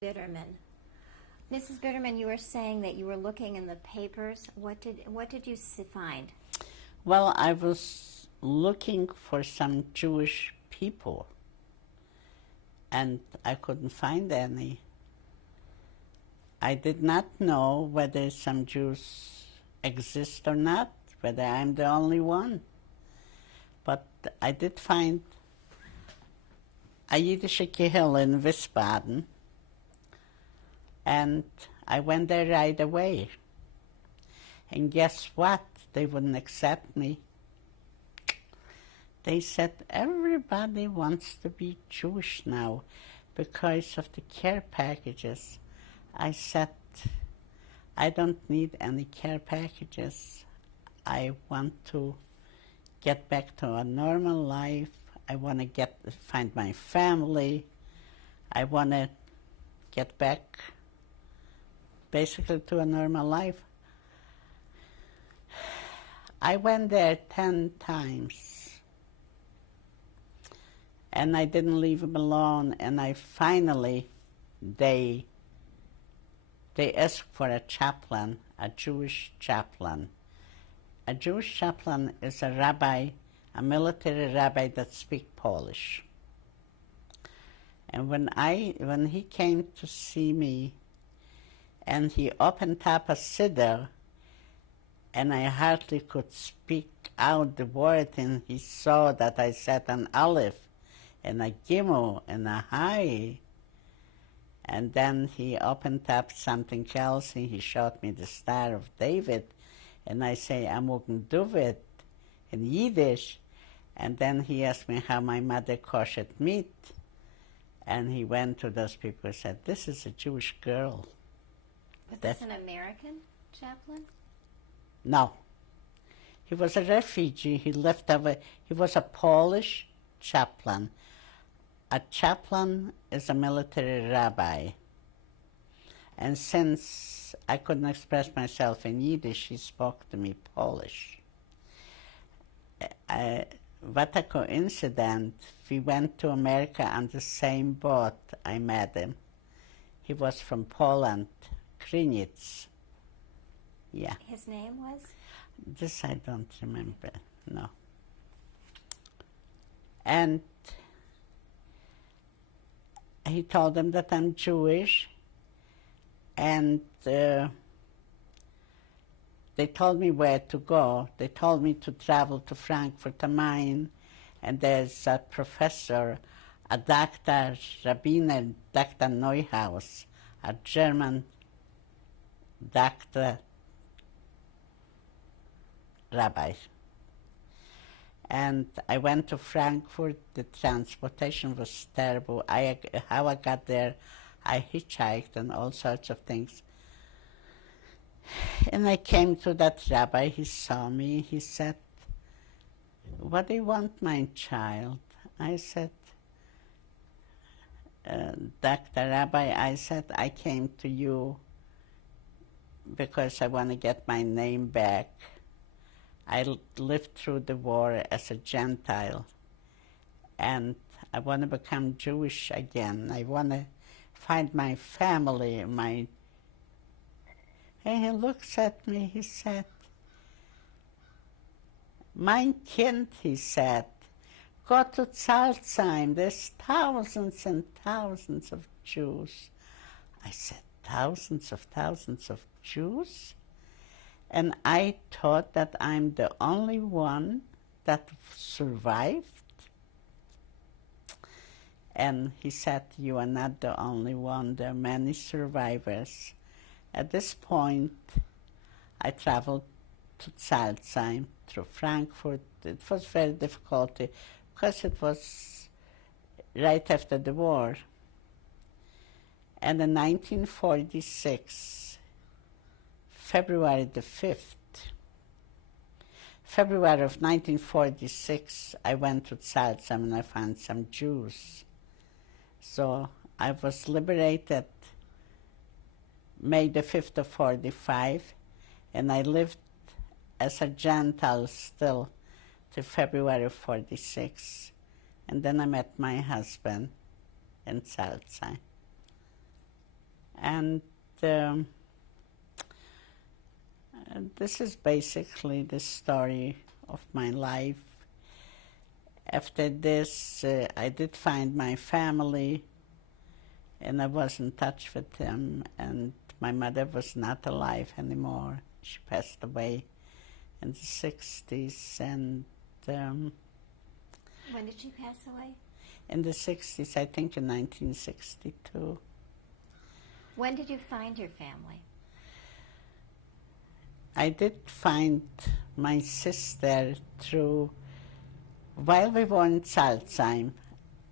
Bitterman. Mrs. Bitterman, you were saying that you were looking in the papers. What did you find? Well, I was looking for some Jewish people, and I couldn't find any. I did not know whether some Jews exist or not, whether I'm the only one. But I did find a Yiddish kehil in Wiesbaden, and I went there right away. And guess what? They wouldn't accept me. They said everybody wants to be Jewish now because of the care packages. I said, I don't need any care packages. I want to get back to a normal life. I want to find my family. I want to get back basically to a normal life. I went there 10 times, and I didn't leave them alone, and they asked for a chaplain, a Jewish chaplain. A Jewish chaplain is a rabbi, a military rabbi that speaks Polish. And when he came to see me, and he opened up a siddur, and I hardly could speak out the word, and he saw that I said an aleph, and a gimel, and a hay, and then he opened up something else, and he showed me the Star of David, and I say, Amugen Duvet, in Yiddish, and then he asked me how my mother kosher meat, and he went to those people and said, this is a Jewish girl. Was this an American chaplain? No. He was a refugee. He left over. He was a Polish chaplain. A chaplain is a military rabbi. And since I couldn't express myself in Yiddish, he spoke to me Polish. What a coincidence. We went to America on the same boat. I met him. He was from Poland, Krynitz. Yeah. His name was? This I don't remember, no. And he told them that I'm Jewish, and they told me where to go. They told me to travel to Frankfurt am Main, and there's a professor, a Dr. Rabbiner, Dr. Neuhaus, a German doctor rabbi. And I went to Frankfurt. The transportation was terrible. How I got there, I hitchhiked and all sorts of things. And I came to that rabbi. He saw me. He said, what do you want, my child? I said, Dr. Rabbi, I said, I came to you because I want to get my name back. I lived through the war as a Gentile, and I want to become Jewish again. I want to find my family, And he looks at me, he said, Mein Kind, he said, go to Psalzheim, there's thousands and thousands of Jews. I said, thousands of Jews? And I thought that I'm the only one that survived. And he said, you are not the only one. There are many survivors. At this point, I traveled to Psalzheim, through Frankfurt. It was very difficult because it was right after the war. And in 1946, February the 5th, February of 1946, I went to Psalzheim and I found some Jews. So I was liberated May the 5th of 45, and I lived as a Gentile still to February of 46. And then I met my husband in Psalzheim. And this is basically the story of my life. After this, I did find my family, and I was in touch with them, and my mother was not alive anymore. She passed away in the 60s, and When did she pass away? in the 60s, I think in 1962. When did you find your family? I did find my sister while we were in Salzheim.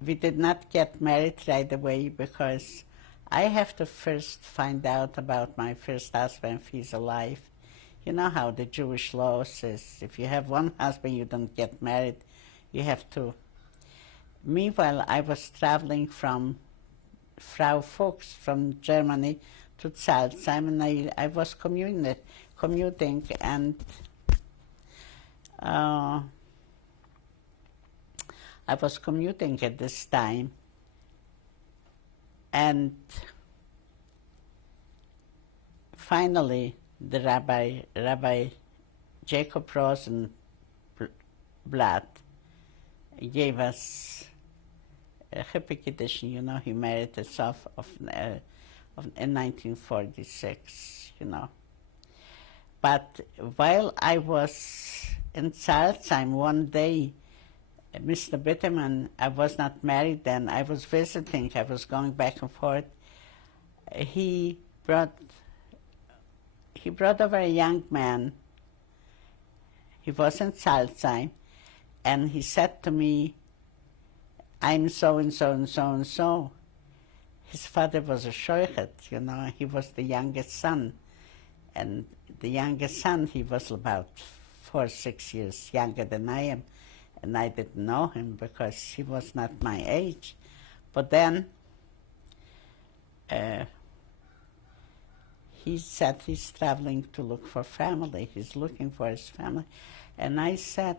We did not get married right away because I have to first find out about my first husband if he's alive. You know how the Jewish law says, if you have one husband, you don't get married. You have to. Meanwhile, I was traveling from Frau Fuchs from Germany to Salzheim, and I was commuting, and I was commuting at this time, and finally the Rabbi Jacob Rosenblatt gave us a hippie edition. You know, he married us off in 1946, you know. But while I was in Salzheim one day, Mr. Biterman, I was not married then, I was visiting, I was going back and forth. He brought over a young man. He was in Salzheim, and he said to me, I'm so and so and so and so. His father was a shoichet, you know, he was the youngest son. And the youngest son, he was about 4 or 6 years younger than I am. And I didn't know him because he was not my age. But then he said he's traveling to look for family. He's looking for his family. And I said,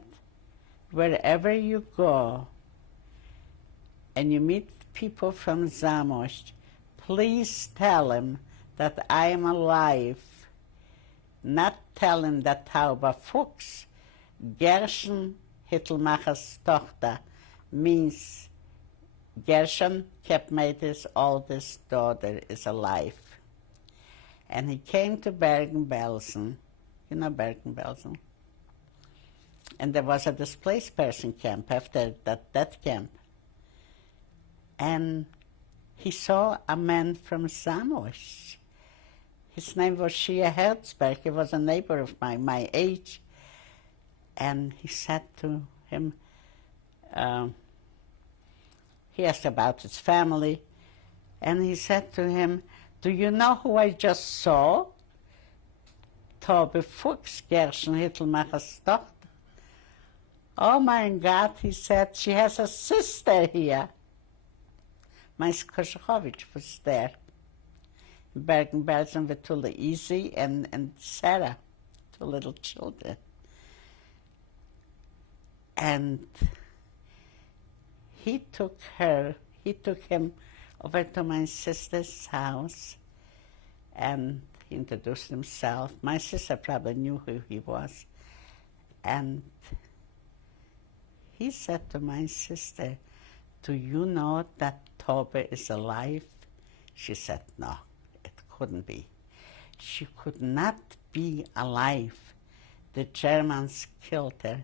wherever you go and you meet people from Zamosc, please tell him that I am alive. Not tell him that Tauba Fuchs, Gershon Hittelmacher's Tochter, means Gershon Kepmeter's oldest daughter is alive. And he came to Bergen-Belsen. You know Bergen-Belsen? And there was a displaced person camp after that camp. And he saw a man from Zamosc. His name was Shia Herzberg. He was a neighbor of mine, my age. And he said to him, he asked about his family, and he said to him, do you know who I just saw? Tauba Fuchs, Gershon Hittelmacher's Tochter. Oh my God, he said, she has a sister here. My Koshechovich was there. In Bergen-Belsen with Tula Easy and Sarah, 2 little children. And he took him over to my sister's house, and he introduced himself. My sister probably knew who he was. And he said to my sister, do you know that Tauba is alive? She said, no, it couldn't be. She could not be alive. The Germans killed her.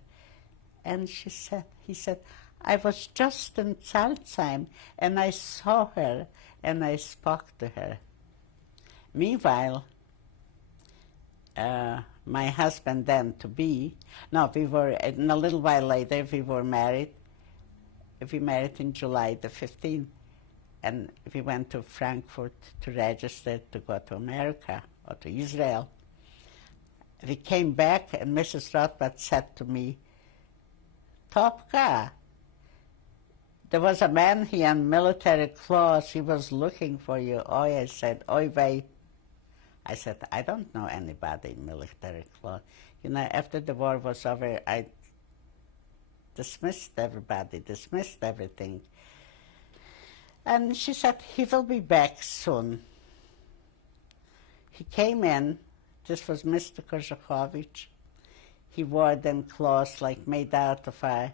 And he said, I was just in Salzheim, and I saw her, and I spoke to her. Meanwhile, my husband then we were, in a little while later, we were married. We married in July the 15th, and we went to Frankfurt to register to go to America or to Israel. We came back, and Mrs. Rothbard said to me, Topka, there was a man here in military clothes. He was looking for you. Oh, I said, oi vey. I said, I don't know anybody in military clothes. You know, after the war was over, I dismissed everything. And she said, he will be back soon. He came in. This was Mr. Kozhakovich. He wore them clothes like made out of a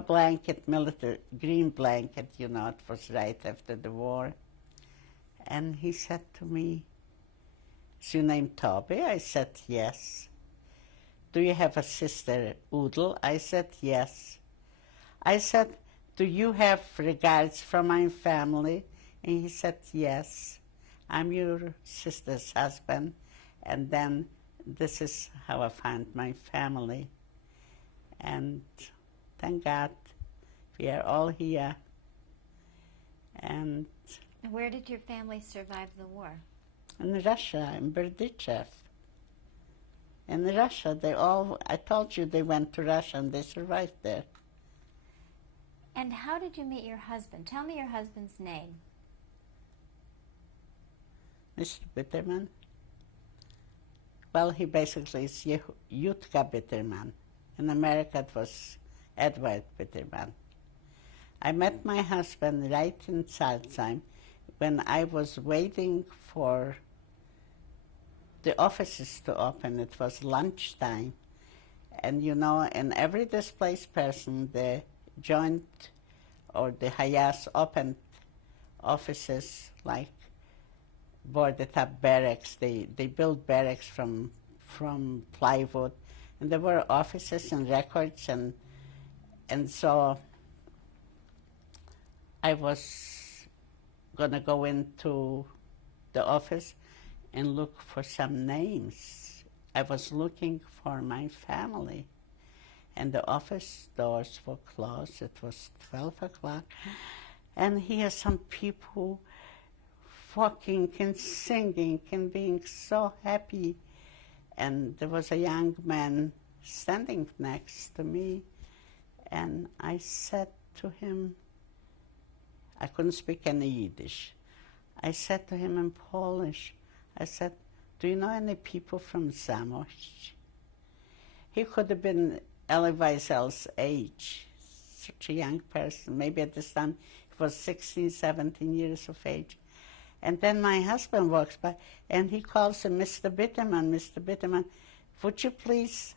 blanket, military green blanket, you know, it was right after the war. And he said to me, "Is your name Tauba?" I said, "Yes." "Do you have a sister, Udel?" I said, "Yes." I said, "Do you have regards from my family?" And he said, "Yes. I'm your sister's husband." And then this is how I found my family. And thank God we are all here. And Where did your family survive the war? in Russia, in Berdichev. In Russia, I told you they went to Russia and they survived there. And how did you meet your husband? Tell me your husband's name. Mr. Biterman. Well, he basically is Yutka Biterman. In America, it was Edward Biterman. I met my husband right in Salzheim when I was waiting for the offices to open. It was lunchtime. And you know, in every displaced person, the joint or the Hayas opened offices like boarded up barracks. They built barracks from plywood. And there were offices and records, and so I was going to go into the office and look for some names. I was looking for my family, and the office doors were closed. It was 12 o'clock, and here some people walking and singing and being so happy. And there was a young man standing next to me, and I said to him, I couldn't speak any Yiddish. I said to him in Polish, I said, "Do you know any people from Zamosc?" He could have been Elie Wiesel's age, such a young person. Maybe at this time he was 16, 17 years of age. And then my husband walks by, and he calls him Mr. Biterman. "Mr. Biterman, would you please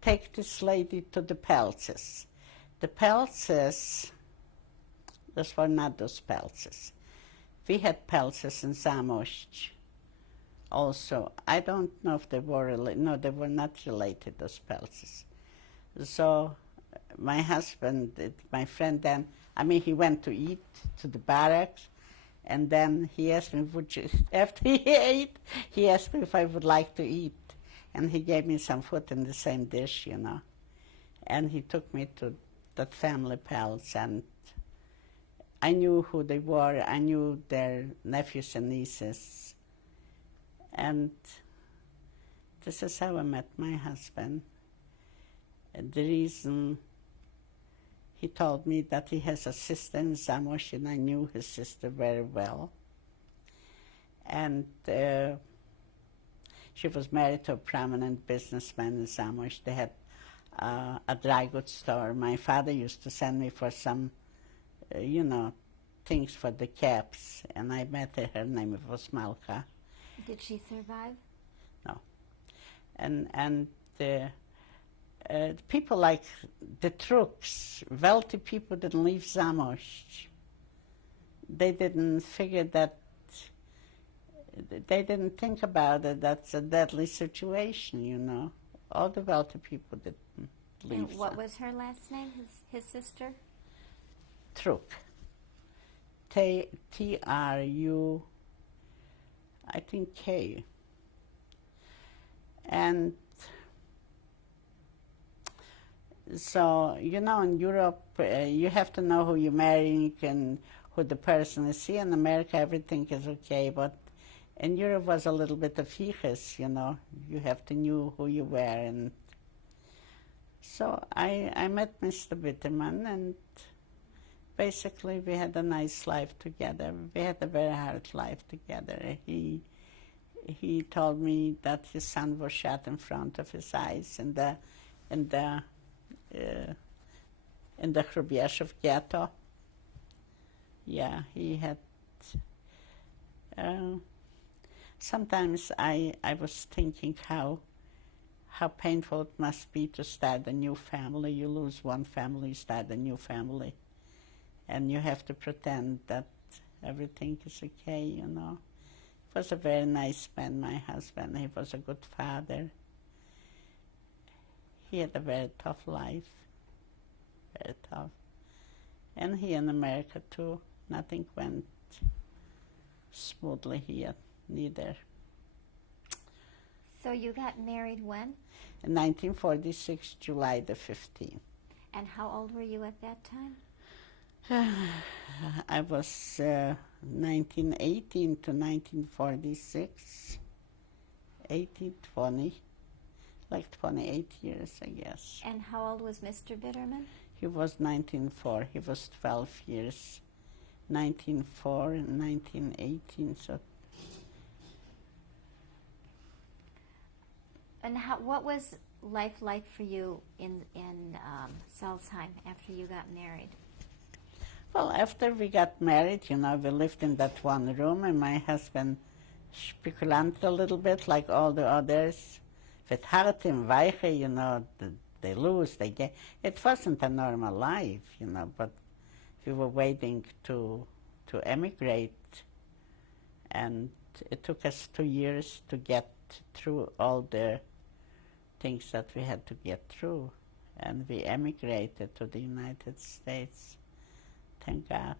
take this lady to the Pelzes?" The Pelzes, those were not those Pelzes. We had Pelzes in Zamosc also. I don't know if they were related. No, they were not related, those Pelzes. So my husband, my friend then, he went to eat to the barracks. And then he asked me, after he ate, he asked me if I would like to eat. And he gave me some food in the same dish, you know. And he took me to that family pals, and I knew who they were. I knew their nephews and nieces. And this is how I met my husband. And the reason he told me that he has a sister in Zamosc, and I knew his sister very well. And she was married to a prominent businessman in Zamosc. They had a dry goods store. My father used to send me for some, things for the caps, and I met her. Her name was Malka. Did she survive? No. And people like the Trucks, wealthy people didn't leave Zamosc. They didn't figure that, they didn't think about it. That's a deadly situation, you know. All the wealthy people didn't leave. And what was her last name, his sister? Truk. T-R-U, I think K. And so, you know, in Europe, you have to know who you're marrying and who the person is. See, in America, everything is okay, but in Europe was a little bit of fiches, you know. You have to know who you were. And so I met Mr. Biterman, and basically we had a nice life together. We had a very hard life together. He told me that his son was shot in front of his eyes in the Hrubieszów ghetto. Yeah, he had Uh, Sometimes I was thinking how painful it must be to start a new family. You lose one family, start a new family, and you have to pretend that everything is okay, you know. He was a very nice man, my husband. He was a good father. He had a very tough life, very tough. And he in America too. Nothing went smoothly here, neither. So you got married when? In 1946, July the 15th. And how old were you at that time? I was 1918 to 1946, 18, 20, like 28 years, I guess. And how old was Mr. Biterman? He was 1904. He was 12 years. 1904 and 1918, so. And what was life like for you in Salzheim after you got married? Well, after we got married, you know, we lived in that one room, and my husband speculated a little bit like all the others. With hart and weiche, you know, they lose, they get. It wasn't a normal life, you know, but we were waiting to emigrate, and it took us 2 years to get through all the things that we had to get through, and we emigrated to the United States. Thank God.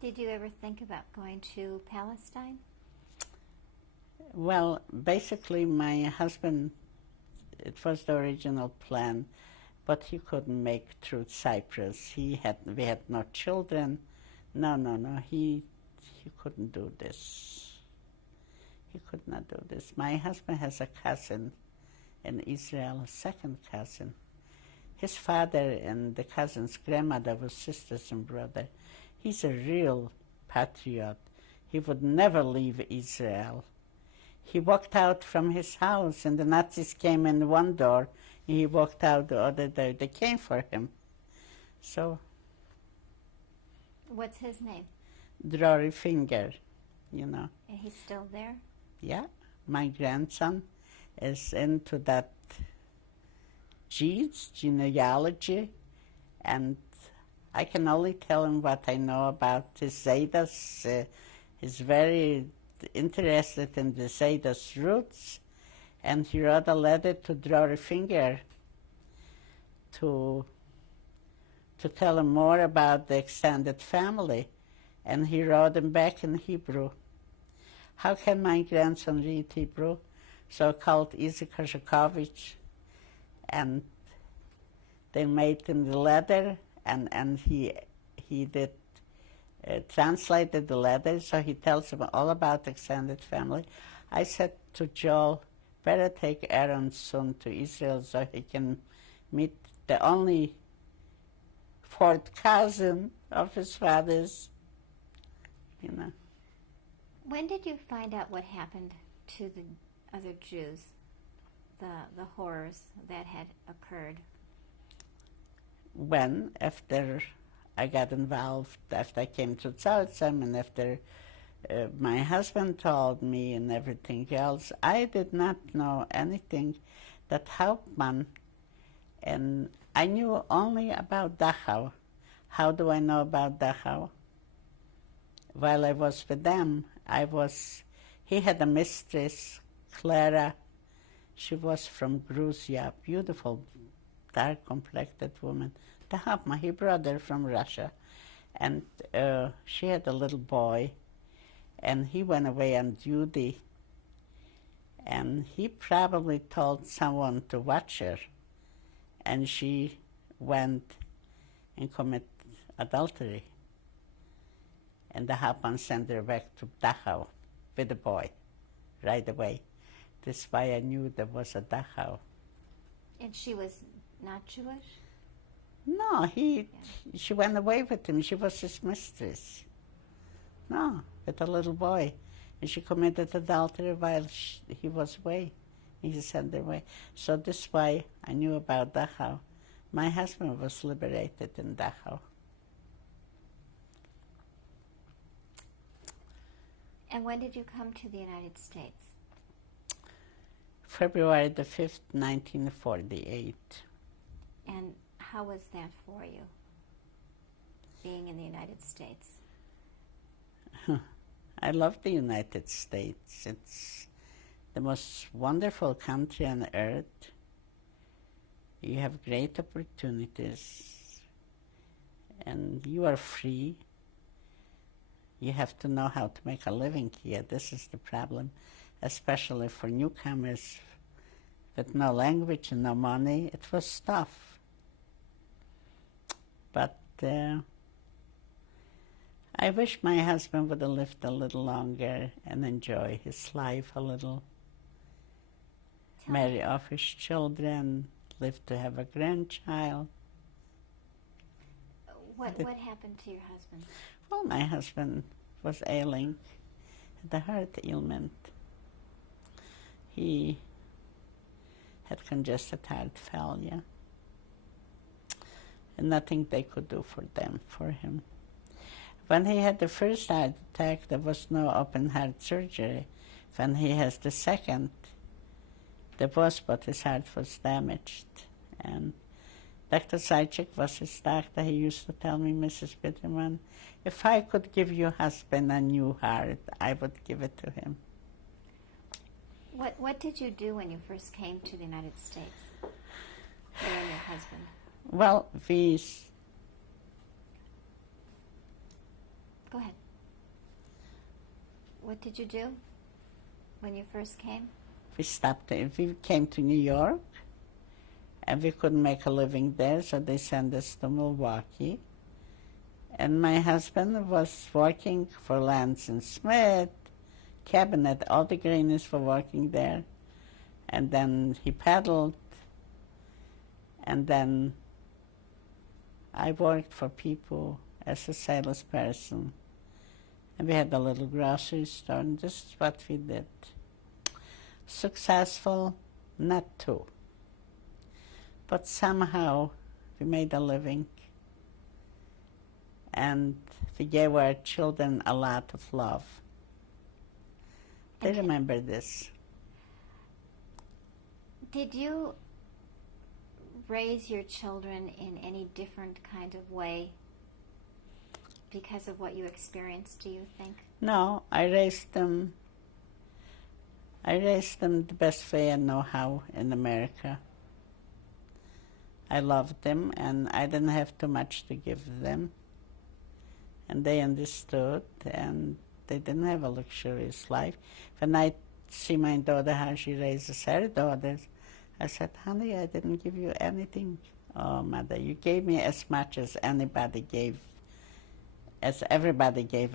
Did you ever think about going to Palestine? Well, basically, my husband, it was the original plan, but he couldn't make through Cyprus. We had no children. No, he couldn't do this. He could not do this. My husband has a cousin in Israel, a second cousin. His father and the cousin's grandmother were sisters and brother. He's a real patriot. He would never leave Israel. He walked out from his house, and the Nazis came in one door, and he walked out the other door. They came for him. So, What's his name? Drury Finger, you know. And he's still there? Yeah, my grandson is into that genealogy, and I can only tell him what I know about his Zetas. He's very interested in the Zetas roots, and he wrote a letter to Drury Finger to tell him more about the extended family, and he wrote him back in Hebrew. How can my grandson read Hebrew? So called Isaac Hershakovich, and they made him the letter, and he did translated the letter, so he tells him all about the extended family. I said to Joel, better take Aaron soon to Israel so he can meet the only fourth cousin of his father's, you know. When did you find out what happened to the other Jews, the horrors that had occurred? When, after I got involved, after I came to Salzheim, and after my husband told me and everything else, I did not know anything that Hauptmann, and I knew only about Dachau. How do I know about Dachau? While I was with them, he had a mistress, Clara. She was from Georgia, beautiful, dark-complected woman. The Hauptmann, his brother from Russia. And she had a little boy, and he went away on duty. And he probably told someone to watch her, and she went and committed adultery. And the Hauptmann sent her back to Dachau with the boy right away. That's why I knew there was a Dachau. And she was not Jewish? No, she went away with him. She was his mistress. No, with a little boy. And she committed adultery while he was away. He sent her away. So this is why I knew about Dachau. My husband was liberated in Dachau. And when did you come to the United States? February the 5th, 1948. And how was that for you, being in the United States? I love the United States. It's the most wonderful country on earth. You have great opportunities, and you are free. You have to know how to make a living here. This is the problem, especially for newcomers with no language and no money. It was tough. But I wish my husband would have lived a little longer and enjoy his life a little. Marry off his children, live to have a grandchild. What happened to your husband? Well, my husband was ailing, had a heart ailment. He had congested heart failure, and nothing they could do for him. When he had the first heart attack, there was no open heart surgery. When he has the second, there was, but his heart was damaged. And Dr. Zajcik was his doctor. He used to tell me, Mrs. Biterman, if I could give your husband a new heart, I would give it to him. What did you do when you first came to the United States, you and your husband? Well, Go ahead. What did you do when you first came? we came to New York, and we couldn't make a living there, so they sent us to Milwaukee. And my husband was working for Lance and Smith, Cabinet, all the Greenies were working there. And then he paddled, and then I worked for people as a salesperson. And we had a little grocery store, and this is what we did. Successful, not too. But somehow we made a living, and we gave our children a lot of love. They remember this. Did you raise your children in any different kind of way because of what you experienced, do you think? No, I raised them the best way I know how in America. I loved them, and I didn't have too much to give them. And they understood, and they didn't have a luxurious life. When I see my daughter, how she raises her daughters, I said, honey, I didn't give you anything. Oh, mother, you gave me as much as everybody gave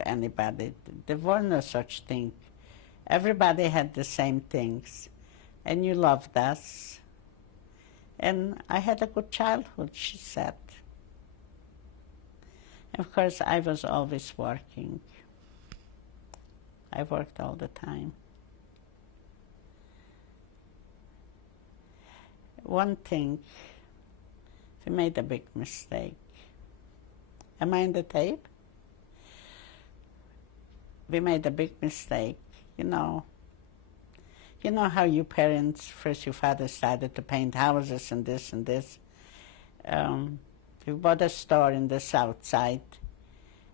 anybody. There were no such thing. Everybody had the same things, and you loved us. And I had a good childhood, she said. Of course, I was always working. I worked all the time. One thing, we made a big mistake. Am I in the tape? We made a big mistake. You know how you parents, first your father started to paint houses and this and this. We bought a store in the south side,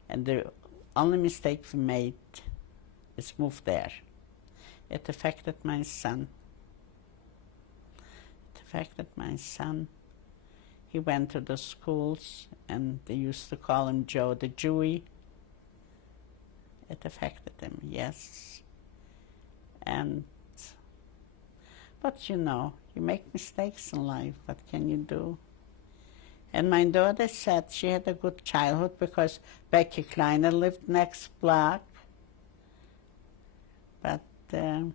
and the only mistake we made is move there. It affected my son. He went to the schools, and they used to call him Joe the Jewy. It affected him, yes. But you make mistakes in life. What can you do? And my daughter said she had a good childhood because Becky Kleiner lived next block. But I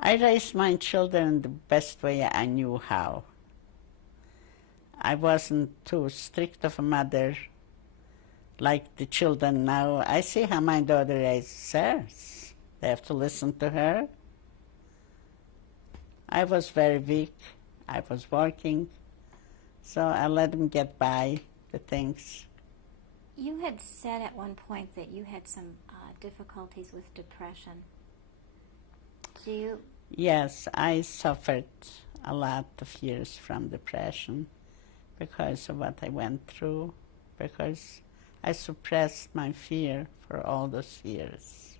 raised my children the best way I knew how. I wasn't too strict of a mother like the children now. I see how my daughter raises hers. They have to listen to her. I was very weak. I was working. So I let them get by the things. You had said at one point that you had some difficulties with depression. Do you? Yes, I suffered a lot of years from depression because of what I went through, because I suppressed my fear for all those years.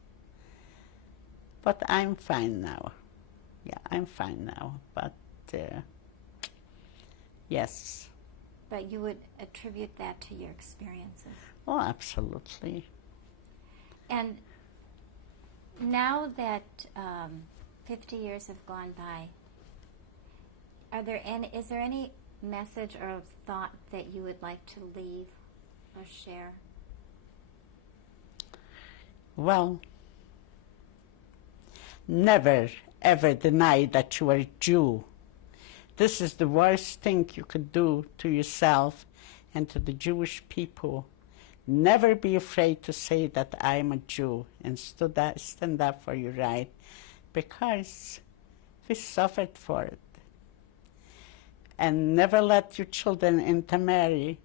But I'm fine now. Yeah, I'm fine now. But yes. But you would attribute that to your experiences. Oh, absolutely. And now that 50 years have gone by, is there any message or thought that you would like to leave or share? Well, never, ever deny that you are a Jew. This is the worst thing you could do to yourself and to the Jewish people. Never be afraid to say that I am a Jew and stand up for your right, because we suffered for it. And never let your children intermarry,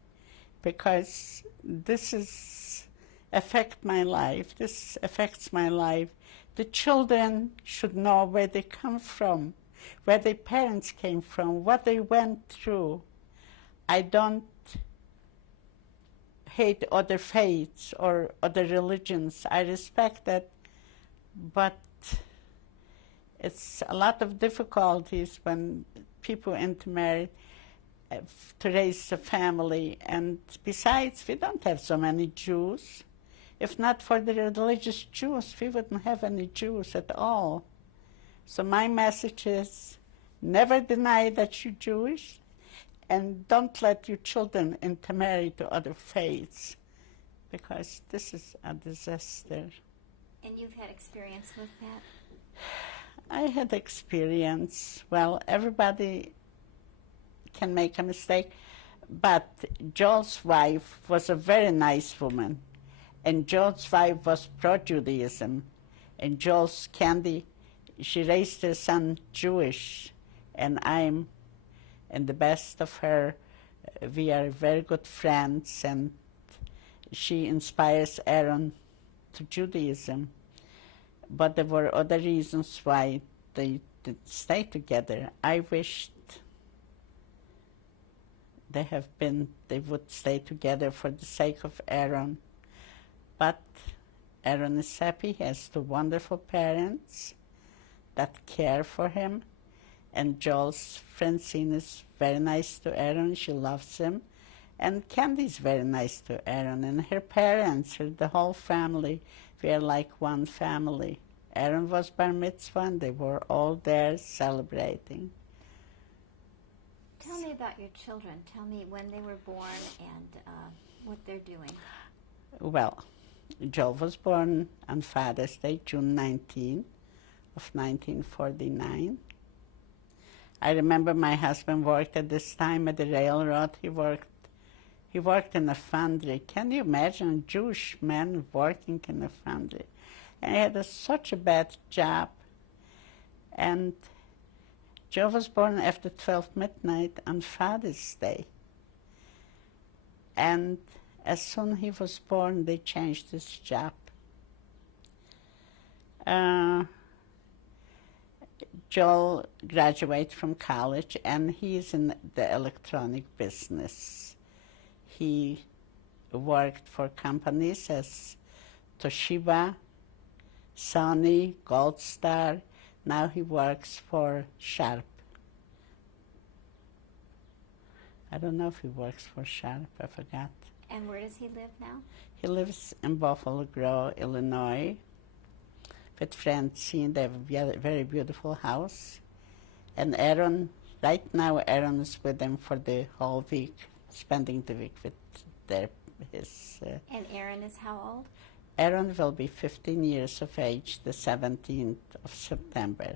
because this affects my life. This affects my life. The children should know where they come from, where their parents came from, what they went through. I don't hate other faiths or other religions. I respect that, but it's a lot of difficulties when people intermarry to raise a family. And besides, we don't have so many Jews. If not for the religious Jews, we wouldn't have any Jews at all. So my message is, never deny that you're Jewish, and don't let your children intermarry to other faiths, because this is a disaster. And you've had experience with that? I had experience. Well, everybody can make a mistake, but Joel's wife was a very nice woman, and Joel's wife was pro-Judaism, and Joel's Candy, she raised her son Jewish, and I'm in the best of her. We are very good friends, and she inspires Aaron to Judaism. But there were other reasons why they did stay together. I wished they would stay together for the sake of Aaron. But Aaron is happy. He has two wonderful parents that care for him. And Joel's Francine is very nice to Aaron. She loves him. And Candy is very nice to Aaron. And her parents, the whole family, we are like one family. Aaron was bar mitzvah, and they were all there celebrating. Tell me about your children. Tell me when they were born and what they're doing. Well, Joel was born on Father's Day, June 19 of 1949. I remember my husband worked at this time at the railroad. He worked in a foundry. Can you imagine a Jewish man working in a foundry? And he had such a bad job. And Joe was born after 12 midnight on Father's Day. And as soon as he was born, they changed his job. Joel graduated from college, and he's in the electronic business. He worked for companies as Toshiba, Sony, Gold Star. Now he works for Sharp. I don't know if he works for Sharp, I forgot. And where does he live now? He lives in Buffalo Grove, Illinois, with Francine. They have a very beautiful house. And Aaron, right now Aaron is with them for the whole week, spending the week with his... And Aaron is how old? Aaron will be 15 years of age the 17th of September.